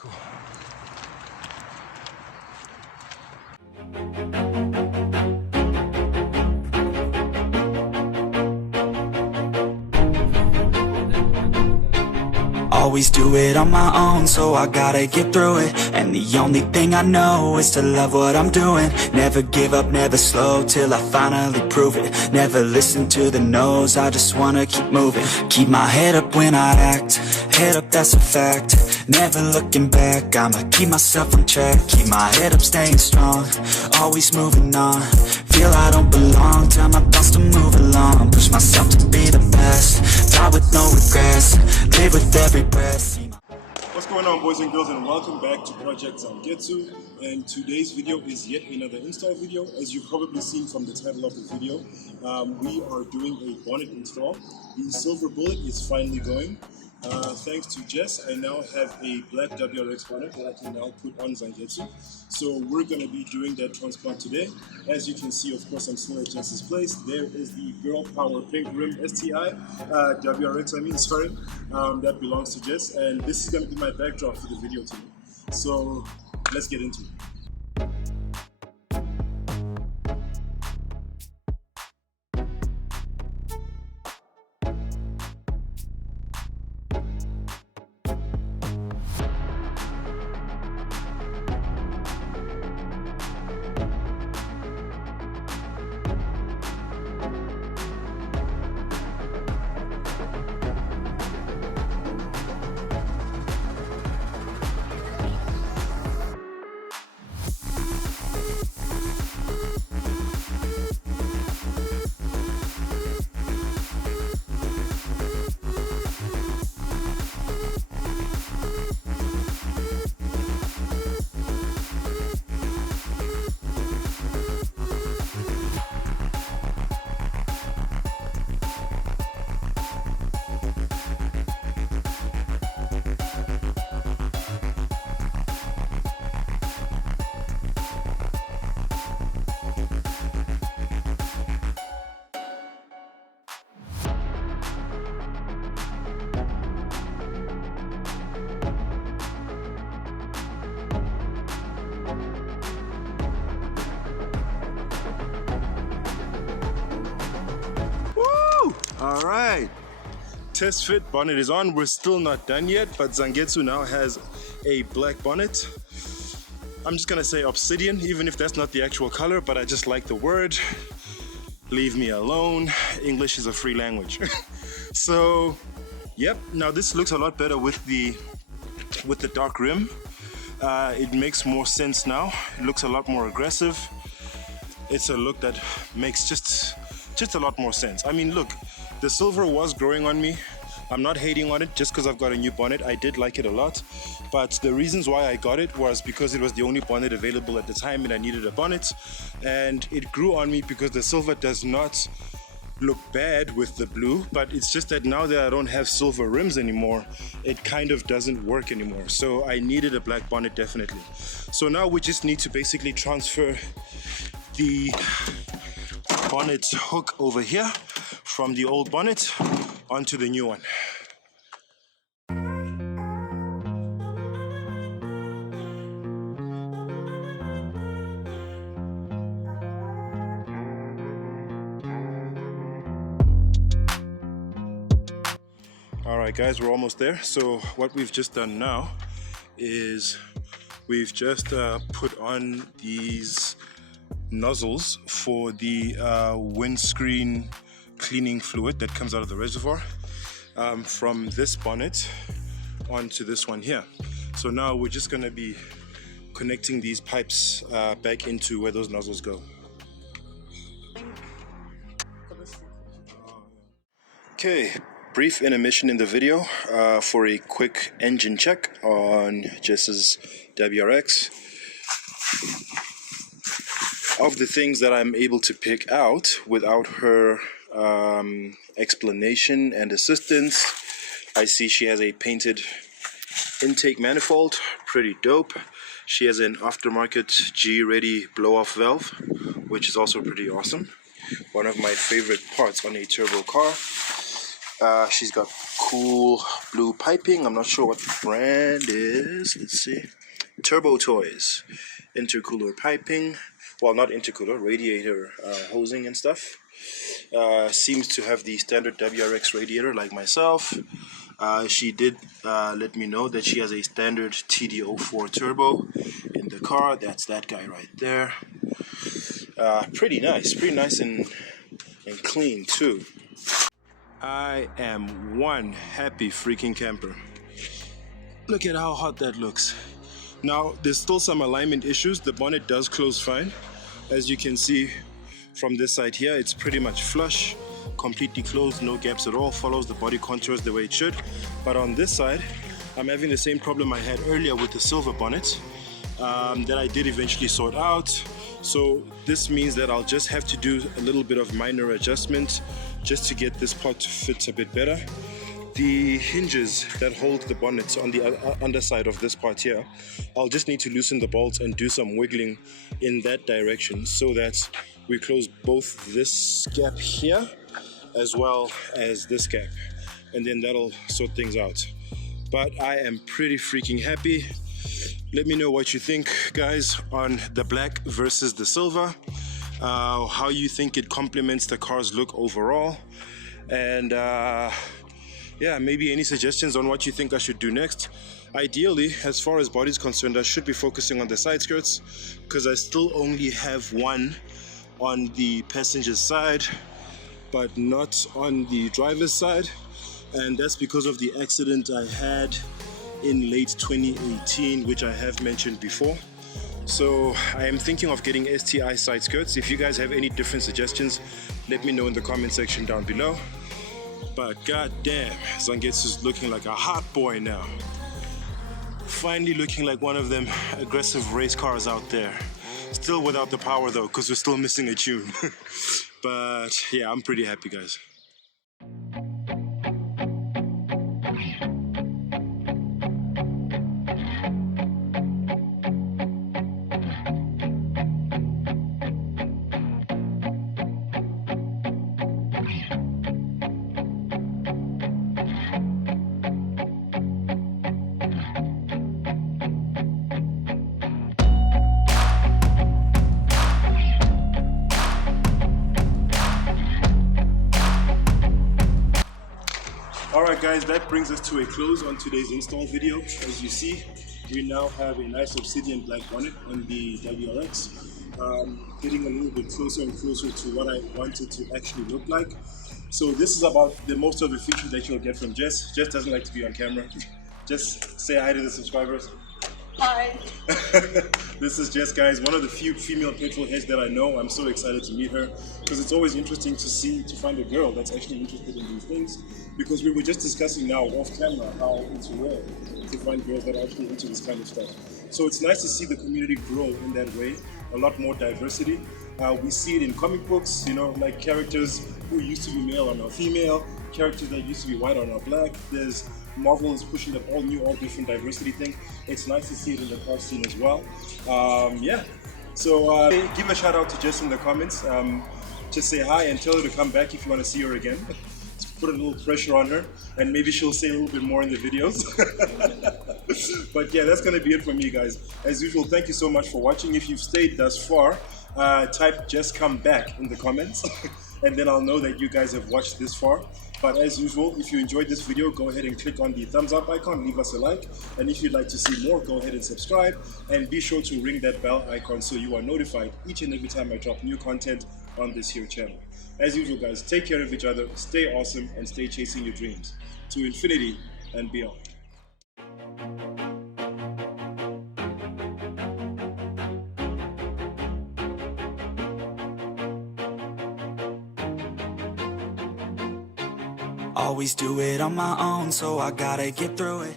Cool. Always do it on my own, so I gotta get through it. And the only thing I know is to love what I'm doing. Never give up, never slow, till I finally prove it. Never listen to the no's, I just wanna keep moving. Keep my head up when I act, head up, that's a fact. Never looking back, I'ma keep myself on track. Keep my head up, staying strong, always moving on. Feel I don't belong, tell my thoughts to move along. Push myself to be the best, die with no regrets. Live with every breath. What's going on, boys and girls, and welcome back to Project Zangetsu. And today's video is yet another install video. As you've probably seen from the title of the video, we are doing a bonnet install. The silver bullet is finally going. Thanks to Jess, I now have a black WRX bonnet that I can now put on Zangetsu. So we're going to be doing that transplant today. As you can see, of course, I'm still at Jess's place. There is the Girl Power Pink Rim STI, WRX, that belongs to Jess. And this is going to be my backdrop for the video today. So let's get into it. All right, test fit bonnet is on. We're still not done yet, but Zangetsu now has a black bonnet. I'm just gonna say obsidian, even if that's not the actual color, but I just like the word. Leave me alone. English is a free language. So, yep. Now this looks a lot better with the dark rim. It makes more sense now. It looks a lot more aggressive. It's a look that makes just a lot more sense. I mean, look. The silver was growing on me. I'm not hating on it just because I've got a new bonnet. I did like it a lot, but the reasons why I got it was because it was the only bonnet available at the time and I needed a bonnet, and it grew on me because the silver does not look bad with the blue, but it's just that now that I don't have silver rims anymore, it kind of doesn't work anymore. So I needed a black bonnet definitely. So now we just need to basically transfer the bonnet hook over here from the old bonnet onto the new one. All right, guys, we're almost there. So what we've just done now is we've just put on these nozzles for the windscreen cleaning fluid that comes out of the reservoir from this bonnet onto this one here. So now we're just going to be connecting these pipes back into where those nozzles go. Okay, brief intermission in the video for a quick engine check on Jess's WRX. Of the things that I'm able to pick out without her explanation and assistance, I see she has a painted intake manifold, pretty dope. She has an aftermarket G-ready blow-off valve, which is also pretty awesome. One of my favorite parts on a turbo car. She's got cool blue piping. I'm not sure what the brand is. Let's see. Turbo Toys. Intercooler piping. Well, not intercooler, radiator hosing and stuff. Seems to have the standard WRX radiator like myself. She did let me know that she has a standard TD04 turbo in the car. That's that guy right there. Pretty nice and clean too. I am one happy freaking camper. Look at how hot that looks. Now, there's still some alignment issues. The bonnet does close fine. As you can see from this side here, it's pretty much flush, completely closed, no gaps at all, follows the body contours the way it should. But on this side, I'm having the same problem I had earlier with the silver bonnet that I did eventually sort out. So this means that I'll just have to do a little bit of minor adjustment just to get this part to fit a bit better. The hinges that hold the bonnets on the underside of this part here, I'll just need to loosen the bolts and do some wiggling in that direction so that we close both this gap here as well as this gap, and then that'll sort things out. But I am pretty freaking happy. Let me know what you think, guys, on the black versus the silver, how you think it complements the car's look overall, and yeah, maybe any suggestions on what you think I should do next. Ideally, as far as body is concerned, I should be focusing on the side skirts because I still only have one on the passenger side but not on the driver's side, and that's because of the accident I had in late 2018, which I have mentioned before. So I am thinking of getting STI side skirts. If you guys have any different suggestions, let me know in the comment section down below. But goddamn, Zangetsu's looking like a hot boy now. Finally looking like one of them aggressive race cars out there. Still without the power though, because we're still missing a tune. But yeah, I'm pretty happy, guys. Alright guys, that brings us to a close on today's install video. As you see, we now have a nice obsidian black bonnet on the WRX. Getting a little bit closer and closer to what I want it to actually look like. So this is about the most of the features that you'll get from Jess. Jess doesn't like to be on camera. Just say hi to the subscribers. Hi. This is Jess, guys, one of the few female petrol heads that I know. I'm so excited to meet her because it's always interesting to find a girl that's actually interested in these things, because we were just discussing now off camera how it's rare to find girls that are actually into this kind of stuff. So it's nice to see the community grow in that way, a lot more diversity. We see it in comic books, you know, like characters who used to be male are now female, characters that used to be white are now black. There's Marvel is pushing that all new, all different diversity thing. It's nice to see it in the car scene as well. Yeah, so give a shout out to Jess in the comments. Just say hi and tell her to come back if you want to see her again. Put a little pressure on her, and maybe she'll say a little bit more in the videos. But yeah, that's gonna be it for me, guys. As usual, thank you so much for watching. If you've stayed thus far, type "just come back" in the comments, and then I'll know that you guys have watched this far. But as usual, if you enjoyed this video, go ahead and click on the thumbs up icon, leave us a like, and if you'd like to see more, go ahead and subscribe, and be sure to ring that bell icon so you are notified each and every time I drop new content on this here channel. As usual, guys, take care of each other, stay awesome, and stay chasing your dreams to infinity and beyond. Always do it on my own, so I gotta get through it.